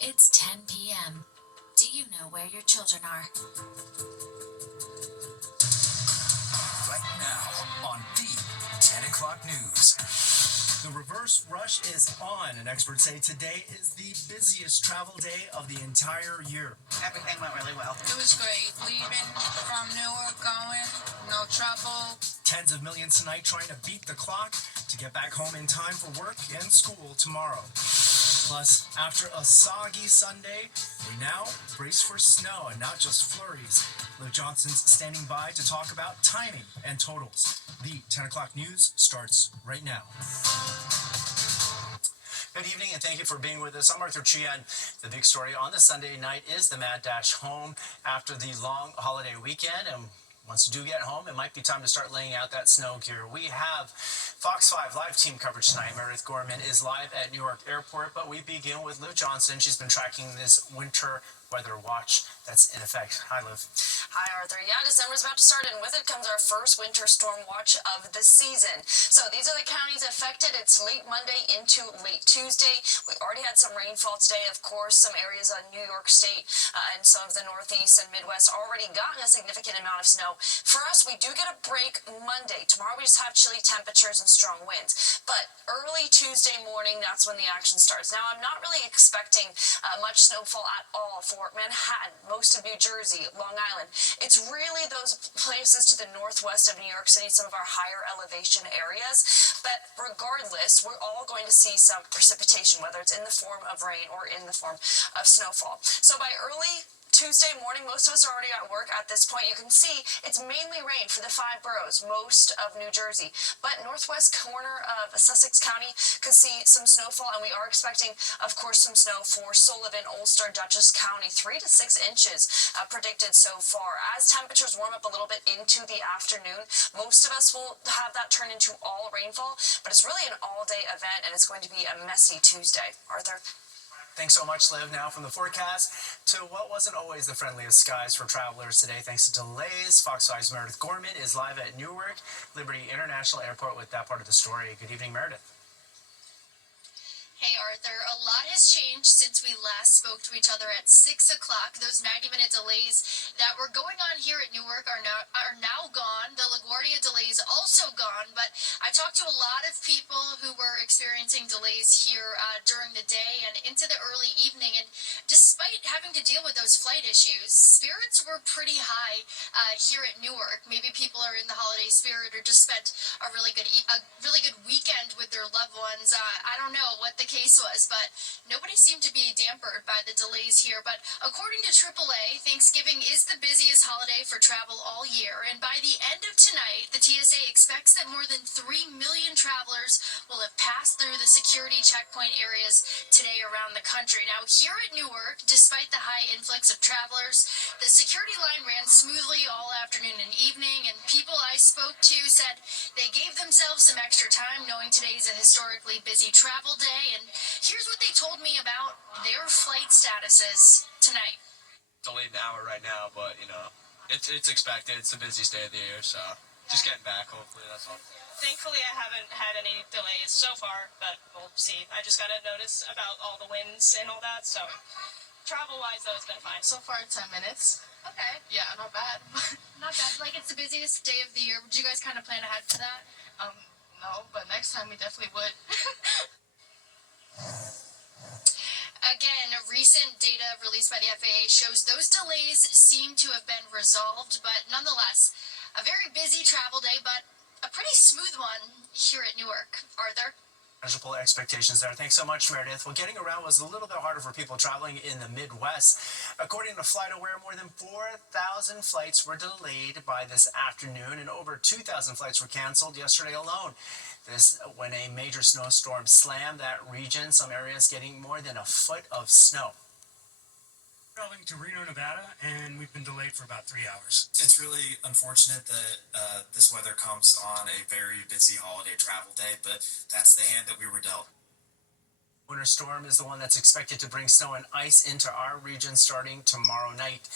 It's 10 p.m. Do you know where your children are? Right now on the 10 o'clock news. The reverse rush is on, and experts say today is the busiest travel day of the entire year. Everything went really well. It was great. Leaving from Newark, going, no trouble. Tens of millions tonight trying to beat the clock to get back home in time for work and school tomorrow. Plus, after a soggy Sunday, we now brace for snow and not just flurries. Liv Johnson's standing by to talk about timing and totals. The 10 o'clock news starts right now. Good evening and thank you for being with us. I'm Arthur Chian. The big story on the Sunday night is the Mad Dash home after the long holiday weekend. And once you do get home, it might be time to start laying out that snow gear. We have Fox 5 live team coverage tonight. Meredith Gorman is live at Newark Airport, but we begin with Liv Johnson. She's been tracking this winter weather watch that's in effect. Hi, Liv. Hi, Arthur. Yeah, December's about to start, and with it comes our first winter storm watch of the season. So these are the counties affected. It's late Monday into late Tuesday. We already had some rainfall today. Of course, some areas on New York State and some of the Northeast and Midwest already gotten a significant amount of snow. For us, we do get a break Monday. Tomorrow we just have chilly temperatures and strong winds. But early Tuesday morning, that's when the action starts. Now, I'm not really expecting much snowfall at all for Manhattan, most of New Jersey, Long Island. It's really those places to the northwest of New York City, some of our higher elevation areas. But regardless, we're all going to see some precipitation, whether it's in the form of rain or in the form of snowfall. So by early Tuesday morning, most of us are already at work at this point. You can see it's mainly rain for the 5 boroughs, most of New Jersey. But northwest corner of Sussex County could see some snowfall, and we are expecting, of course, some snow for Sullivan, Ulster, Dutchess County, 3 to 6 inches predicted so far. As temperatures warm up a little bit into the afternoon, most of us will have that turn into all rainfall, but it's really an all-day event, and it's going to be a messy Tuesday. Arthur? Thanks so much, Liv. Now from the forecast to what wasn't always the friendliest skies for travelers today, thanks to delays. Fox 5's Meredith Gorman is live at Newark Liberty International Airport with that part of the story. Good evening, Meredith. Hey Arthur, a lot has changed since we last spoke to each other at 6 o'clock. Those 90-minute delays that were going on here at Newark are now gone. The LaGuardia delays also gone, but I talked to a lot of people who were experiencing delays here during the day and into the early evening, and despite having to deal with those flight issues, spirits were pretty high here at Newark. Maybe people are in the holiday spirit or just spent a really good weekend with their loved ones. I don't know what the case was, but nobody seemed to be dampered by the delays here. But according to AAA, Thanksgiving is the busiest holiday for travel all year, and by the end of tonight, the TSA expects that more than 3 million travelers will have passed through the security checkpoint areas today around the country. Now, here at Newark, despite the high influx of travelers, the security line ran smoothly all afternoon and evening, and people I spoke to said they gave themselves some extra time, knowing today's a historically busy travel day. And here's what they told me about their flight statuses tonight. Delayed an hour right now, but it's expected. It's the busiest day of the year, so just getting back. Hopefully, that's all. Thankfully, I haven't had any delays so far, but we'll see. I just got a notice about all the winds and all that, so travel-wise, though, it's been fine. So far, 10 minutes. Okay. Yeah, not bad. Not bad. Like, it's the busiest day of the year. Would you guys kind of plan ahead for that? No, but next time we definitely would. Again, recent data released by the FAA shows those delays seem to have been resolved, but nonetheless, a very busy travel day, but a pretty smooth one here at Newark. Arthur? Manageable expectations there. Thanks so much, Meredith. Well, getting around was a little bit harder for people traveling in the Midwest. According to FlightAware, more than 4,000 flights were delayed by this afternoon, and over 2,000 flights were canceled yesterday alone. This when a major snowstorm slammed that region, some areas getting more than a foot of snow. Traveling to Reno, Nevada, and we've been delayed for about 3 hours. It's really unfortunate that this weather comes on a very busy holiday travel day, but that's the hand that we were dealt. Winter storm is the one that's expected to bring snow and ice into our region starting tomorrow night.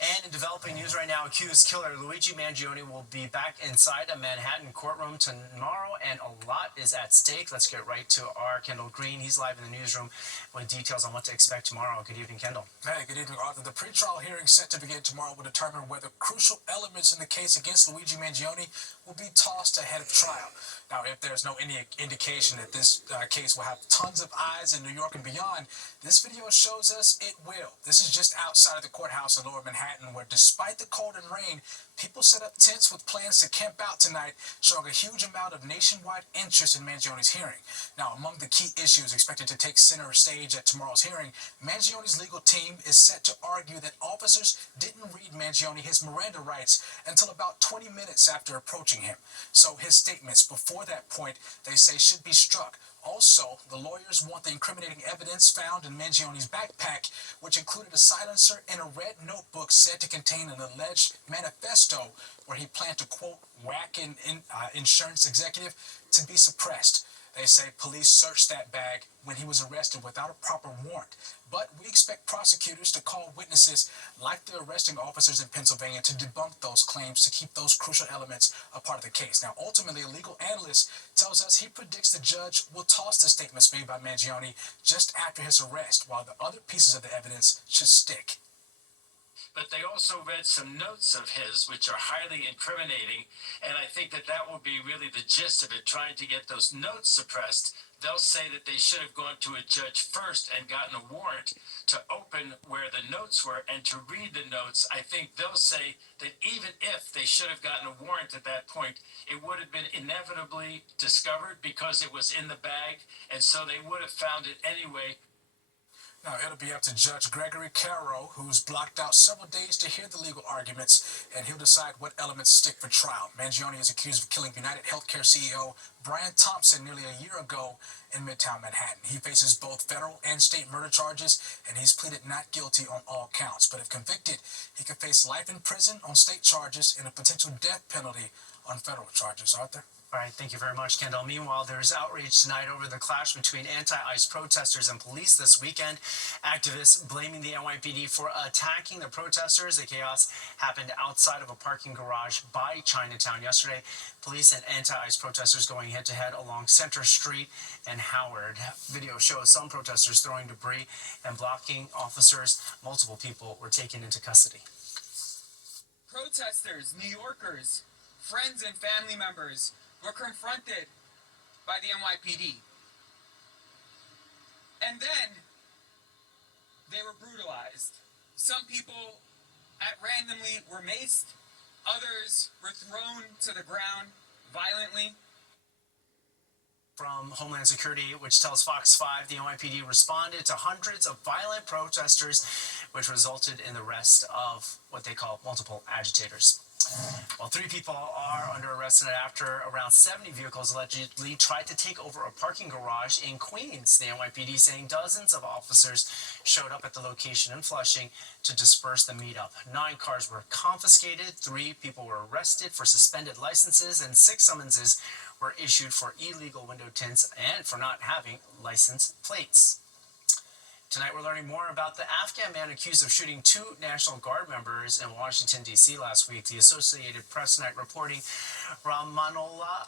And in developing news right now, accused killer Luigi Mangione will be back inside a Manhattan courtroom tomorrow, and a lot is at stake. Let's get right to our Kendall Green. He's live in the newsroom with details on what to expect tomorrow. Good evening, Kendall. Hey, good evening, Arthur. The pretrial hearing set to begin tomorrow will determine whether crucial elements in the case against Luigi Mangione will be tossed ahead of trial. Now, if there's no any indication that this case will have tons of eyes in New York and beyond, this video shows us it will. This is just outside of the courthouse in Lower Manhattan, where despite the cold and rain, people set up tents with plans to camp out tonight, showing a huge amount of nationwide interest in Mangione's hearing. Now, among the key issues expected to take center stage at tomorrow's hearing, Mangione's legal team is set to argue that officers didn't read Mangione his Miranda rights until about 20 minutes after approaching him. So his statements before that point, they say, should be struck. Also, the lawyers want the incriminating evidence found in Mangione's backpack, which included a silencer and a red notebook said to contain an alleged manifesto where he planned to, quote, whack an insurance executive, to be suppressed. They say police searched that bag when he was arrested without a proper warrant. But we expect prosecutors to call witnesses like the arresting officers in Pennsylvania to debunk those claims, to keep those crucial elements a part of the case. Now, ultimately, a legal analyst tells us he predicts the judge will toss the statements made by Mangione just after his arrest, while the other pieces of the evidence should stick. But they also read some notes of his, which are highly incriminating, and I think that that will be really the gist of it, trying to get those notes suppressed. They'll say that they should have gone to a judge first and gotten a warrant to open where the notes were and to read the notes. I think they'll say that even if they should have gotten a warrant at that point, it would have been inevitably discovered because it was in the bag, and so they would have found it anyway. Now, it'll be up to Judge Gregory Caro, who's blocked out several days to hear the legal arguments, and he'll decide what elements stick for trial. Mangione is accused of killing United Healthcare CEO Brian Thompson nearly a year ago in Midtown Manhattan. He faces both federal and state murder charges, and he's pleaded not guilty on all counts. But if convicted, he could face life in prison on state charges and a potential death penalty on federal charges. Arthur? All right, thank you very much, Kendall. Meanwhile, there's outrage tonight over the clash between anti-ICE protesters and police this weekend. Activists blaming the NYPD for attacking the protesters. The chaos happened outside of a parking garage by Chinatown yesterday. Police and anti-ICE protesters going head-to-head along Center Street and Howard. Video shows some protesters throwing debris and blocking officers. Multiple people were taken into custody. Protesters, New Yorkers, friends and family members were confronted by the NYPD. And then they were brutalized. Some people randomly were maced, others were thrown to the ground violently. From Homeland Security, which tells Fox 5 the NYPD responded to hundreds of violent protesters, which resulted in the arrest of what they call multiple agitators. Well, 3 people are under arrest tonight after around 70 vehicles allegedly tried to take over a parking garage in Queens. The NYPD saying dozens of officers showed up at the location in Flushing to disperse the meetup. 9 cars were confiscated, 3 people were arrested for suspended licenses, and 6 summonses were issued for illegal window tints and for not having license plates. Tonight we're learning more about the Afghan man accused of shooting 2 National Guard members in Washington, D.C. last week. The Associated Press tonight reporting Rahmanullah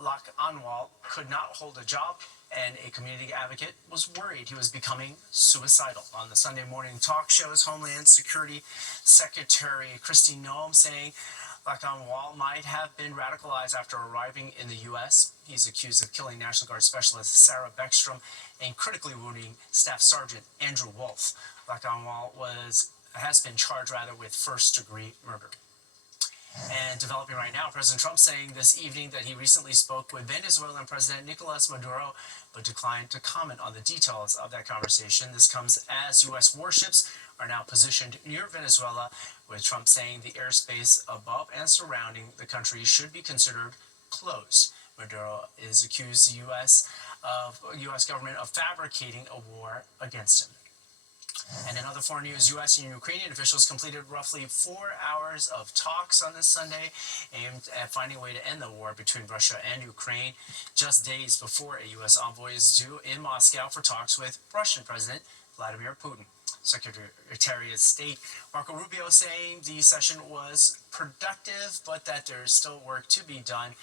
Lakanwal could not hold a job, and a community advocate was worried he was becoming suicidal. On the Sunday morning talk shows, Homeland Security Secretary Kristi Noem saying Lakanwal might have been radicalized after arriving in the U.S. He's accused of killing National Guard Specialist Sarah Beckstrom and critically wounding Staff Sergeant Andrew Wolf. Lakanwal has been charged with first-degree murder. And developing right now, President Trump saying this evening that he recently spoke with Venezuelan President Nicolas Maduro, but declined to comment on the details of that conversation. This comes as U.S. warships are now positioned near Venezuela, with Trump saying the airspace above and surrounding the country should be considered closed. Maduro is accused the U.S. government of fabricating a war against him. And in other foreign news, U.S. and Ukrainian officials completed roughly 4 hours of talks on this Sunday aimed at finding a way to end the war between Russia and Ukraine, just days before a U.S. envoy is due in Moscow for talks with Russian President Vladimir Putin. Secretary of State Marco Rubio saying the session was productive, but that there's still work to be done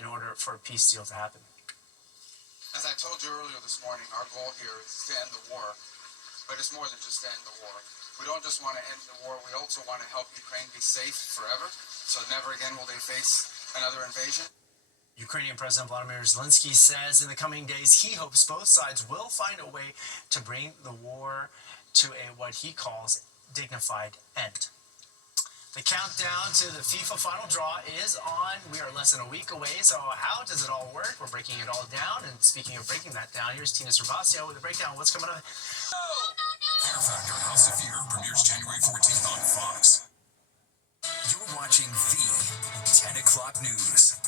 in order for a peace deal to happen. As I told you earlier this morning, our goal here is to end the war, but it's more than just to end the war. We don't just want to end the war, we also want to help Ukraine be safe forever, so never again will they face another invasion. Ukrainian President Volodymyr Zelensky says in the coming days he hopes both sides will find a way to bring the war to a what he calls dignified end. The countdown to the FIFA final draw is on. We are less than a week away, so how does it all work? We're breaking it all down, and speaking of breaking that down, here's Tina Servasio with a breakdown of what's coming up. Fear Factor House of Fear premieres January 14th on Fox. You're watching the 10 o'clock news.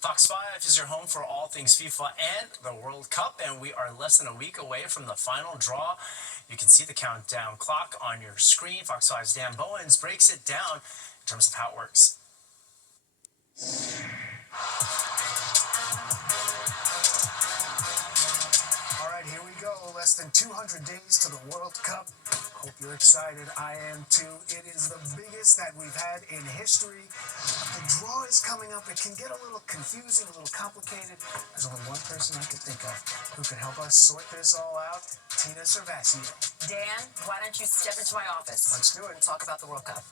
Fox 5 is your home for all things FIFA and the World Cup, and we are less than a week away from the final draw. You can see the countdown clock on your screen. Fox 5's Dan Bowens breaks it down in terms of how it works. All right, here we go. Less than 200 days to the World Cup. Hope you're excited. I am too. It is the biggest that we've had in history. The draw is coming up. It can get a little confusing, a little complicated. There's only one person I can think of who can help us sort this all out. Tina Servasio. Dan, why don't you step into my office? Let's do it. We'll talk about the World Cup.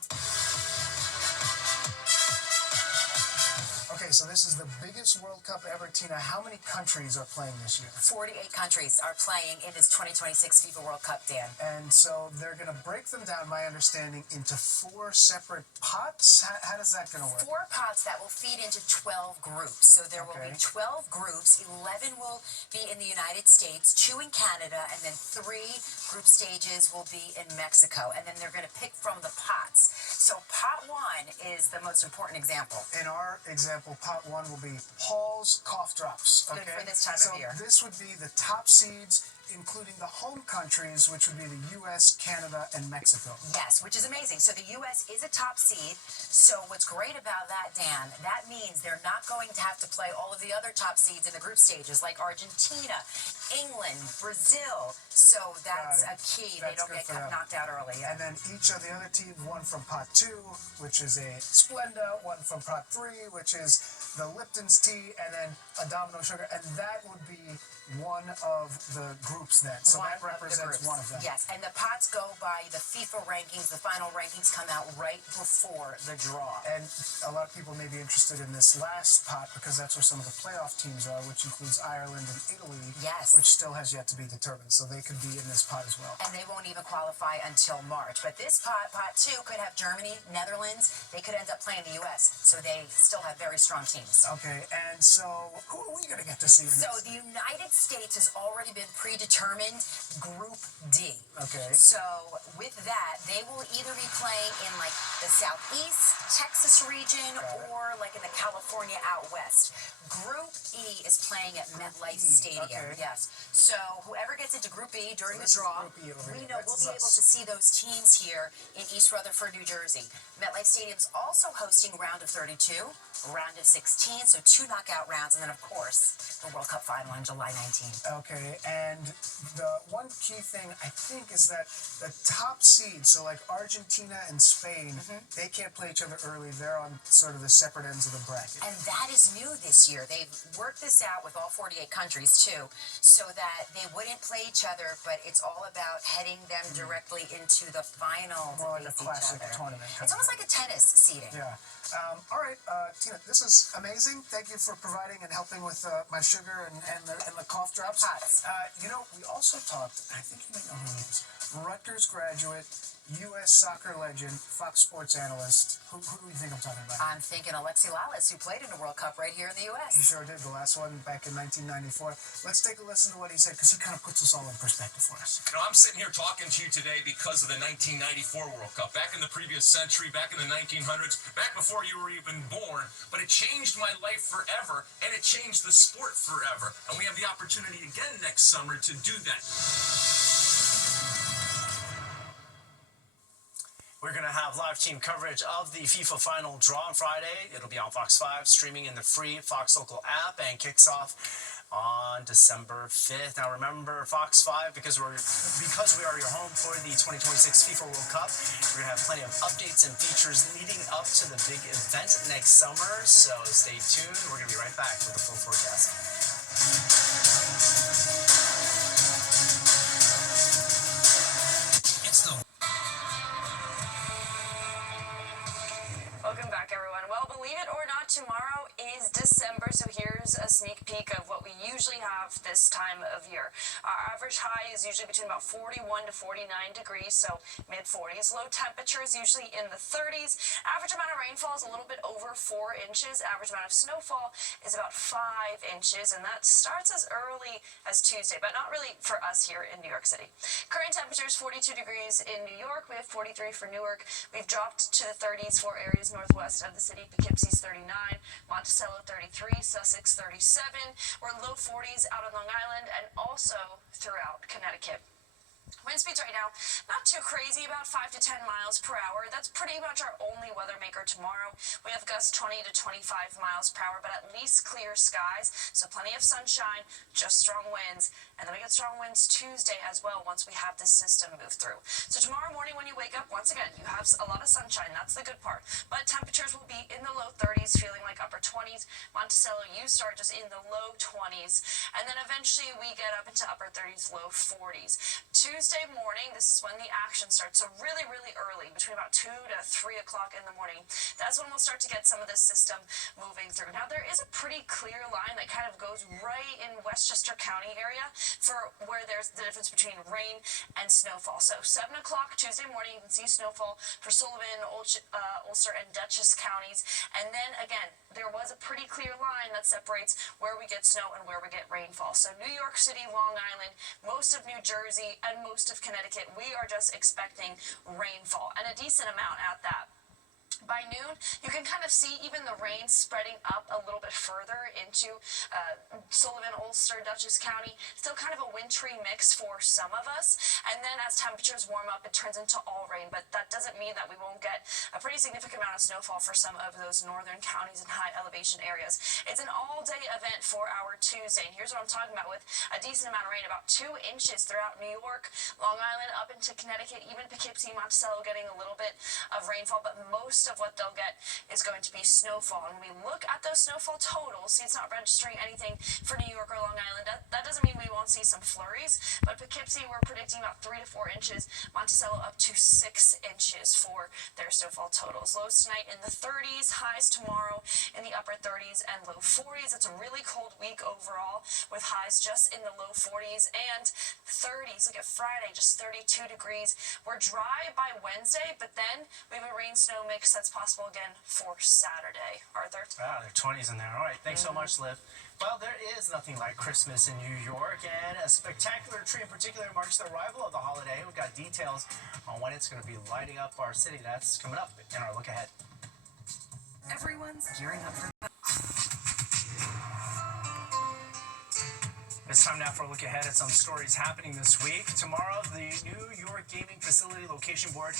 Okay, so this is the biggest World Cup ever. Tina, how many countries are playing this year? 48 countries are playing in this 2026 FIFA World Cup, Dan. And so they're going to break them down, my understanding, into 4 separate pots? How does that going to work? 4 pots that will feed into 12 groups. So there will be 12 groups. 11 will be in the United States, 2 in Canada, and then 3 group stages will be in Mexico. And then they're going to pick from the pots. So pot 1 is the most important example. In our example, pot 1 will be Hall's cough drops. Good for this time of year. So this would be the top seeds, including the home countries, which would be the U.S., Canada, and Mexico. Yes, which is amazing. So the U.S. is a top seed. So what's great about that, Dan, that means they're not going to have to play all of the other top seeds in the group stages, like Argentina, England, Brazil. So that's a key. They don't get knocked out early. And then each of the other teams, one from pot 2, which is a Splenda, one from pot 3, which is the Lipton's tea, and then a Domino sugar, and that would be one of the groups then. So that represents one of them. Yes, and the pots go by the FIFA rankings. The final rankings come out right before the draw. And a lot of people may be interested in this last pot because that's where some of the playoff teams are, which includes Ireland and Italy. Yes. Which still has yet to be determined. So they could be in this pot as well. And they won't even qualify until March. But this pot 2, could have Germany, Netherlands. They could end up playing the U.S. So they still have very strong teams. Okay, and so who are we going to get to see in this? So the United States has already been predetermined, Group D. Okay. So with that, they will either be playing in like the Southeast Texas region or like in the California out west. Group E is playing at MetLife Stadium. Okay. Yes. So whoever gets into Group E during the draw, we know we'll be able to see those teams here in East Rutherford, New Jersey. MetLife Stadium's also hosting round of 32, round of 16, so 2 knockout rounds, and then of course the World Cup final on July 19th. Okay, and the one key thing I think is that the top seeds, so like Argentina and Spain, they can't play each other early. They're on sort of the separate ends of the bracket. And that is new this year. They've worked this out with all 48 countries too, so that they wouldn't play each other, but it's all about heading them directly into the final. More like a classic tournament. It's almost like a tennis seeding. Yeah. All right, Tina, this is amazing. Thank you for providing and helping with my sugar and the cough drops. You know, we also talked, I think you may know who he is, Rutgers graduate, U.S. soccer legend, Fox Sports analyst. Who do you think I'm talking about? I'm thinking Alexi Lalas, who played in the World Cup right here in the U.S. He sure did, the last one back in 1994. Let's take a listen to what he said, because he kind of puts this all in perspective for us. You know, I'm sitting here talking to you today because of the 1994 World Cup. Back in the previous century, back in the 1900s, back before you were even born. But it changed my life forever, and it changed the sport forever. And we have the opportunity again next summer to do that. We're going to have live team coverage of the FIFA final draw on Friday. It'll be on Fox 5, streaming in the free Fox Local app, and kicks off on December 5th. Now remember, Fox 5, because we are your home for the 2026 FIFA World Cup, we're going to have plenty of updates and features leading up to the big event next summer, so stay tuned. We're going to be right back with the full forecast. Welcome back, everyone. Well, believe it or not, tomorrow is December, so here's a sneak peek of what we usually have this time of year. Our average high is usually between about 41 to 49 degrees, so mid-40s. Low temperature is usually in the 30s. Average amount of rainfall is a little bit over 4 inches. Average amount of snowfall is about 5 inches, and that starts as early as Tuesday, but not really for us here in New York City. Current temperature is 42 degrees in New York. We have 43 for Newark. We've dropped to the 30s for areas northwest of the city. Poughkeepsie's 39, Monticello 33, Sussex 37. We're low 40s out on Long Island and also throughout Connecticut. Wind speeds right now, not too crazy, about 5 to 10 miles per hour. That's pretty much our only weather maker tomorrow. We have gusts 20 to 25 miles per hour, but at least clear skies, so plenty of sunshine, just strong winds. And then we get strong winds Tuesday as well once we have this system move through. So tomorrow morning when you wake up, once again, you have a lot of sunshine. That's the good part. But temperatures will be in the low 30s, feeling like upper 20s. Monticello, you start just in the low 20s. And then eventually we get up into upper 30s, low 40s. Tuesday morning, this is when the action starts. So really, really early, between about 2 to 3 o'clock in the morning. That's when we'll start to get some of this system moving through. Now, there is a pretty clear line that kind of goes right in Westchester County area for where there's the difference between rain and snowfall. So 7 o'clock Tuesday morning, you can see snowfall for Sullivan, Ulster, and Dutchess counties. And then again, there was a pretty clear line that separates where we get snow and where we get rainfall. So New York City, Long Island, most of New Jersey, and most of Connecticut, we are just expecting rainfall, and a decent amount at that. By noon, you can kind of see even the rain spreading up a little bit further into Sullivan, Ulster, Dutchess County. Still kind of a wintry mix for some of us. And then as temperatures warm up, it turns into all rain. But that doesn't mean that we won't get a pretty significant amount of snowfall for some of those northern counties and high elevation areas. It's an all-day event for our Tuesday. And here's what I'm talking about with a decent amount of rain, about 2 inches throughout New York, Long Island, up into Connecticut, even Poughkeepsie, Monticello getting a little bit of rainfall. But most of what they'll get is going to be snowfall. And when we look at those snowfall totals, see, it's not registering anything for New York or Long Island. That doesn't mean we won't see some flurries, but Poughkeepsie, we're predicting about 3 to 4 inches. Monticello up to 6 inches for their snowfall totals. Lows tonight in the 30s, highs tomorrow in the upper 30s and low 40s. It's a really cold week overall with highs just in the low 40s and 30s. Look at Friday, just 32 degrees. We're dry by Wednesday, but then we have a rain-snow mix that's possible again for Saturday. Arthur? Wow, there are 20s in there. All right, thanks so much, Liv. Well, there is nothing like Christmas in New York, and a spectacular tree in particular marks the arrival of the holiday. We've got details on when it's going to be lighting up our city. That's coming up in our look ahead. Everyone's gearing up for It's time now for a look ahead at some stories happening this week. Tomorrow, the New York Gaming Facility Location Board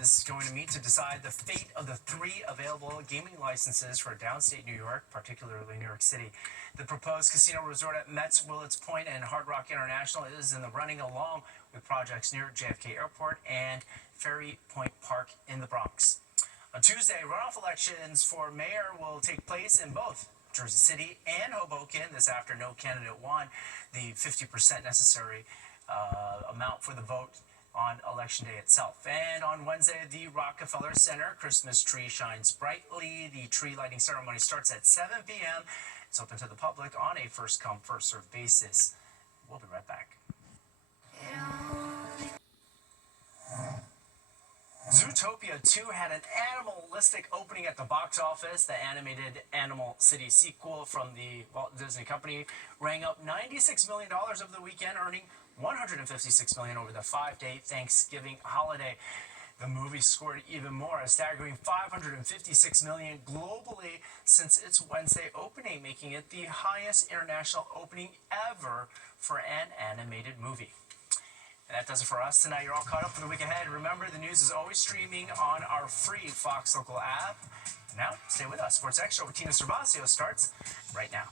is going to meet to decide the fate of the 3 available gaming licenses for downstate New York, particularly New York City. The proposed casino resort at Metz, Willets Point, and Hard Rock International is in the running, along with projects near JFK Airport and Ferry Point Park in the Bronx. On Tuesday, runoff elections for mayor will take place in both Jersey City and Hoboken. This after no candidate won the 50% necessary amount for the vote on election day itself. And on Wednesday, the Rockefeller Center Christmas tree shines brightly. The tree lighting ceremony starts at 7 p.m. It's open to the public on a first-come, first-served basis. We'll be right back. Zootopia 2 had an animalistic opening at the box office. The animated Animal City sequel from the Walt Disney Company rang up $96 million over the weekend, earning $156 million over the 5-day Thanksgiving holiday. The movie scored even more, a staggering $556 million globally since its Wednesday opening, making it the highest international opening ever for an animated movie. And that does it for us tonight. You're all caught up for the week ahead. Remember, the news is always streaming on our free Fox Local app. And now, stay with us. Sports Extra with Tina Cervasio starts right now.